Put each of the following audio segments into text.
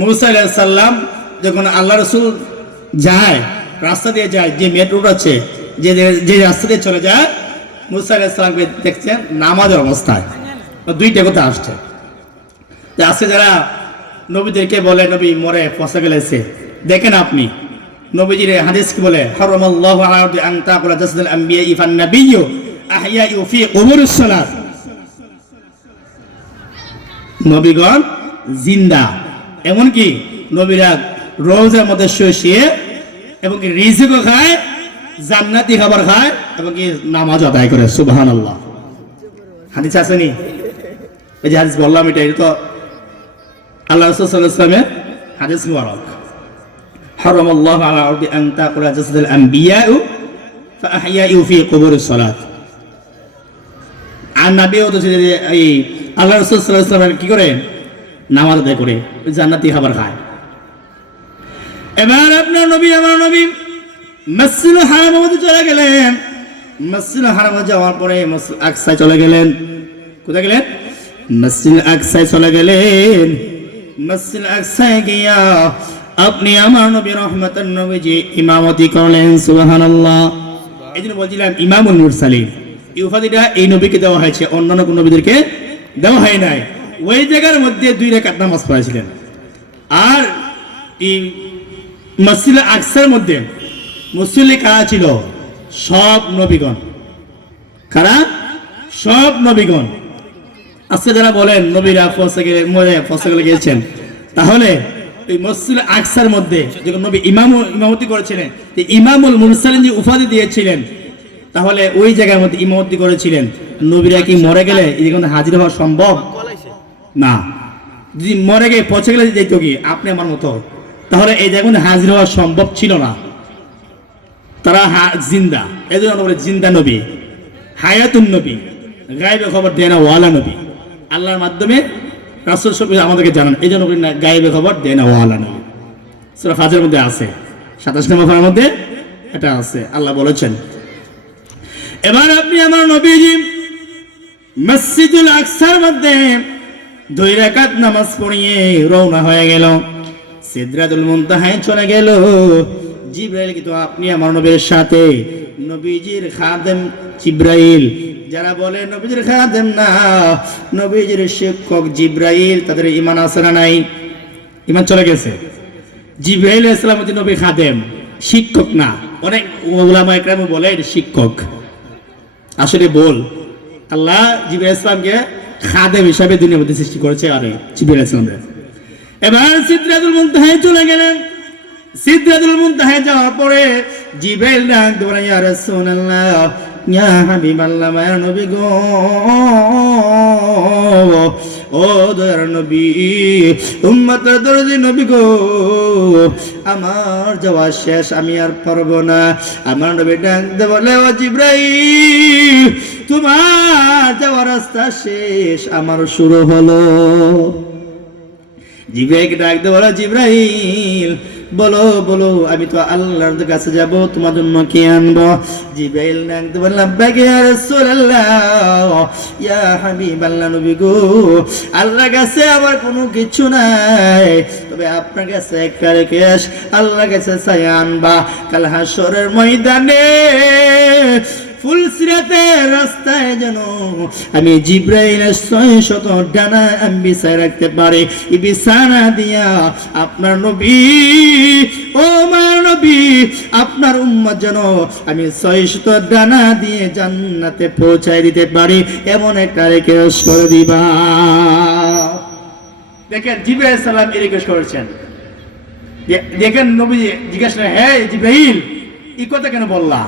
মুসা আলাইহিস সালাম যখন আল্লাহ রাসূল যায়, রাস্তা দিয়ে যায়, যে মেন রোড আছে, যে রাস্তা দিয়ে চলে যায়, মুসা আলাইহিস সালামকে দেখছেন নামাজের অবস্থায়। দুইটা কথা আসছে যে আজকে যারা নবীদেরকে বলে নবী মরে ফসা গেলেছে, দেখেন আপনি নবীজির হাদিস কি বলে, হারামাল্লাহু আলা আন তাকুলা জাসাদুল আম্বিয়া ফান নাবিয়্যু আহইয়াউ ফি কুবুরিস সালাত। নবীগণ জিন্দা, এমনকি নবীরা রোজার মধ্যে শুয়ে এবং কি রিজিকও খায়, জান্নাতি খাবার খায় এবং কি নামাজ আদায় করে। সুবহানাল্লাহ। হাদিস আসেনি? এই যে হাদিস বললাম, এটা তো আল্লাহ রাসূল সাল্লাল্লাহু আলাইহি ওয়াসাল্লামের হাদিস মুবারক। হারামাল্লাহু আলা আরদি আন তাকুলা জাসাদুল আম্বিয়া ফাআহইয়াউ ফি কুবুরিস সালাত। আর নবীও তো এই আল্লাহ রাসূল সাল্লাল্লাহু আলাইহি ওয়াসাল্লাম কি করে? নামাজ আদায় করে, জান্নাতি খাবার খায়। এবার আপনার নবী, আমার নবী মসজিদুল হারামের মধ্যে চলে গেলেন। মসজিদুল হারামে যাওয়ার পরে মসজিদ আকসায় চলে গেলেন। কোথায় গেলেন? মসজিদ আকসায় চলে গেলেন। মসজিদ আকসায় গিয়া আপনি আমার নবী রহমাতুন নবীজি ইমামতি করলেন। সুবহানাল্লাহ। এইজন্য বলছিলাম ইমামুল মুরসালিন, এই উপাধিটা এই নবীকে দেওয়া হয়েছে, অন্যান্য কোন নবীদেরকে দেওয়া হয় নাই। ওই জায়গার মধ্যে 2 রাকাত নামাজ পড়েছিলেন। আর এই মসজিদ আকসার মধ্যে মুসল্লি কারা ছিল? সব নবীগণ। কারা? সব নবীগণ। আজকে যারা বলেন নবীরা ফসে গেলে গিয়েছেন, তাহলে এই মসজিদ আকসার মধ্যে যখন নবী ইমামতি করেছিলেন, ইমামুল মুরসালিন যে উপাধি দিয়েছিলেন, তাহলে ওই জায়গার মধ্যে ইমামতি করেছিলেন, নবীরা কি মরে গেলে এখানে হাজির হওয়া সম্ভব না? যদি মরে গিয়ে পচে গেলে যেত কি আপনি আমার মতো, তাহলে এই জায়গায় হাজির হওয়া সম্ভব ছিল না। তারা জিন্দা, এই জন্য বলে জিন্দা নবী, হায়াতুন নবী, গায়েবের খবর দেনা ওয়ালা নবী। আল্লাহর মাধ্যমে রাসূল সব আমাদেরকে জানান, এই জন্য গায়েবের খবর দেনা ওয়ালা নবী। সূরা ফাজরের মধ্যে আছে, 27 নম্বর পারার মধ্যে এটা আছে, আল্লাহ বলেছেন। এবার আপনি আমার নবীজি মসজিদুল আকসার মধ্যে 2 রাকাত নামাজ পড়িয়ে রওনা হয়ে গেল, সিদরাতুল মুনতাহায় চলে গেল। জিবরাইল কিন্তু আপনি আমার নবীর সাথে, নবীজির খাদেম জিবরাইল, যারা বলে নবীজির খাদেম না, নবীজির শিক্ষক জিবরাইল, তাদের ঈমান আছে না নাই? ঈমান চলে গেছে। জিবরাইল আলাইহিস সালাম হচ্ছে নবীর খাদেম, শিক্ষক না। অনেক উলামা ইকরাম বলে এটা শিক্ষক। আসলে বল, আল্লাহ জিবরাইল আলাইহিস সালামকে খাদেম হিসাবে দুনিয়ার মধ্যে সৃষ্টি করেছে। আরে জিবরাইল আলাইহিস সালাম এবার সিদরাতুল মুনতাহায় চলে গেলেন। সিদরাতুল মুনতাহায় যাওয়ার পরে জিবরাইল ডাক দেন, ইয়া রাসূলুল্লাহ, ইয়া হাবিবাল্লাহ, মায়া নবী গো, ও দয়ার নবী, উম্মতের দরদি নবী গো, আমার যাওয়া শেষ, আমি আর পারবো না। আমার নবী ডাক দে বলে, ও জিবরাইল, তোমার যাওয়ার রাস্তা শেষ, আমার শুরু হলো। জিবরাইলকে ডাক দে বলে, জিবরাইল বলো বলো, আমি তো আল্লাহর কাছে যাব, তোমার জন্য কি আনবো? জিবরাইল ডাক দে বলে, লাব্বাইকা ইয়া রাসূলুল্লাহ, ইয়া হাবিবাল্লাহ নবী গো, আল্লাহর কাছে আমার কোনো কিছু নাই, তবে আপনার কাছে একটা রিকোয়েস্ট, আল্লাহর কাছে চাই আনবা, কাল হাশরের ময়দানে ফুলসিরাতের রাস্তায় যেন আমি জিবরাইলের 600 ডানা আমি বিছায় রাখতে পারি। এই বিছানা দিয়া আপনার নবী, ও মায়ের নবী, আপনার উম্মত যেন আমি 600 ডানা দিয়ে জান্নাতে পৌঁছায় দিতে পারি, এমন একটা রিকোয়েস্ট করে দিবা। দেখেন জিবরাইল আলাইহিস সালাম এই রিকোয়েস্ট করেছেন। দেখেন নবী জিজ্ঞাসা করেন, হে জিবরাইল, এই কথা কেন বললা?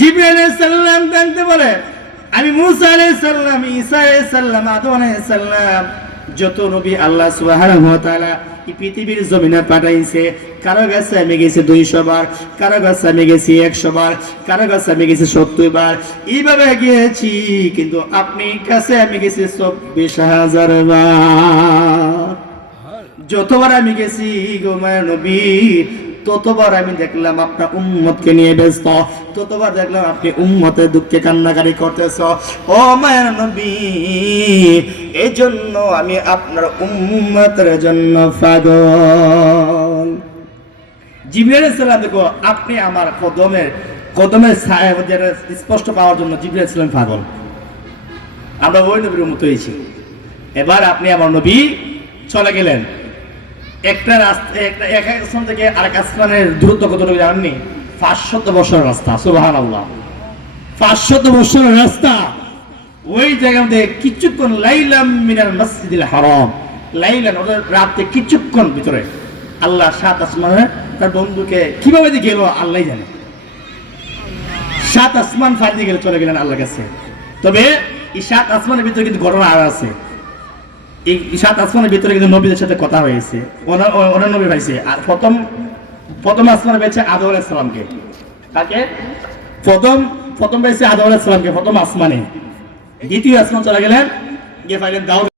জিবরাইল আলাইহিস সালাম জানতে বলে, আমি মুসা আলাইহিস সালাম, ঈসা আলাইহিস সালাম, আদম আলাইহিস সালাম, যত নবী আল্লাহ সুবহানাহু ওয়া তাআলা এই পৃথিবীর জমিনে পাঠাইছে, কারো কাছে আমি গেছি 200 বার, কারো কাছে আমি গেছি 100 বার, কারো কাছে আমি গেছি 70 বার, এইভাবে গিয়েছি, কিন্তু আপনি কাছে আমি গেছি 24,000 বার। যতবার আমি গেছি গো মায়ের নবী, ততবার আমি দেখলাম আপনার উম্মতকে নিয়ে ব্যস্ত, ততবার দেখলাম আপনি উম্মতের দুঃখে কান্নাকারি করতেছ। ও মায়ের নবী, এই জন্য আমি আপনার উম্মতের জন্য পাগল। জিবরাইল আলাইহিস সালাম, দেখো আপনি আমার কদমের ছায়া স্পষ্ট পাওয়ার জন্য জিবরাইল আলাইহিস সালাম পাগল। আমরা ওই নবীর উম্মত হয়েছি। এবার আপনি আমার নবী চলে গেলেন, একটা রাস্তা, এক স্থান থেকে আরেক স্থানের দূরত্ব কতটুকু জানেননি? 500 বছরের রাস্তা। সুবহানাল্লাহ, 500 বছরের রাস্তা। ওই জায়গার মধ্যে কিছুক্ষণ, লাইলাম মিনাল মসজিদিল হারাম, লাইলান ওদের রাতে কিছুক্ষণ ভিতরে আল্লাহ 7 আসমানে তার বন্ধুকে কিভাবে দিয়ে গেল আল্লাহ জানে। 7 আসমান পার দিয়ে গেলে চলে গেলেন আল্লাহর কাছে। তবে এই 7 আসমানের ভিতরে কিন্তু ঘটনা আর আছে। এই 7 আসমানের ভিতরে কিন্তু নবীদের সাথে কথা হয়েছে, ওনার নবী পাইছে। আর প্রথম আসমানে পেয়েছে আদম আলাইহিস সালামকে। তাকে প্রথম পেয়েছে আদম আলাইহিস সালামকে প্রথম আসমানে। দ্বিতীয় আসমান চলে গেলেন, গিয়ে পাইলেন দাউদ।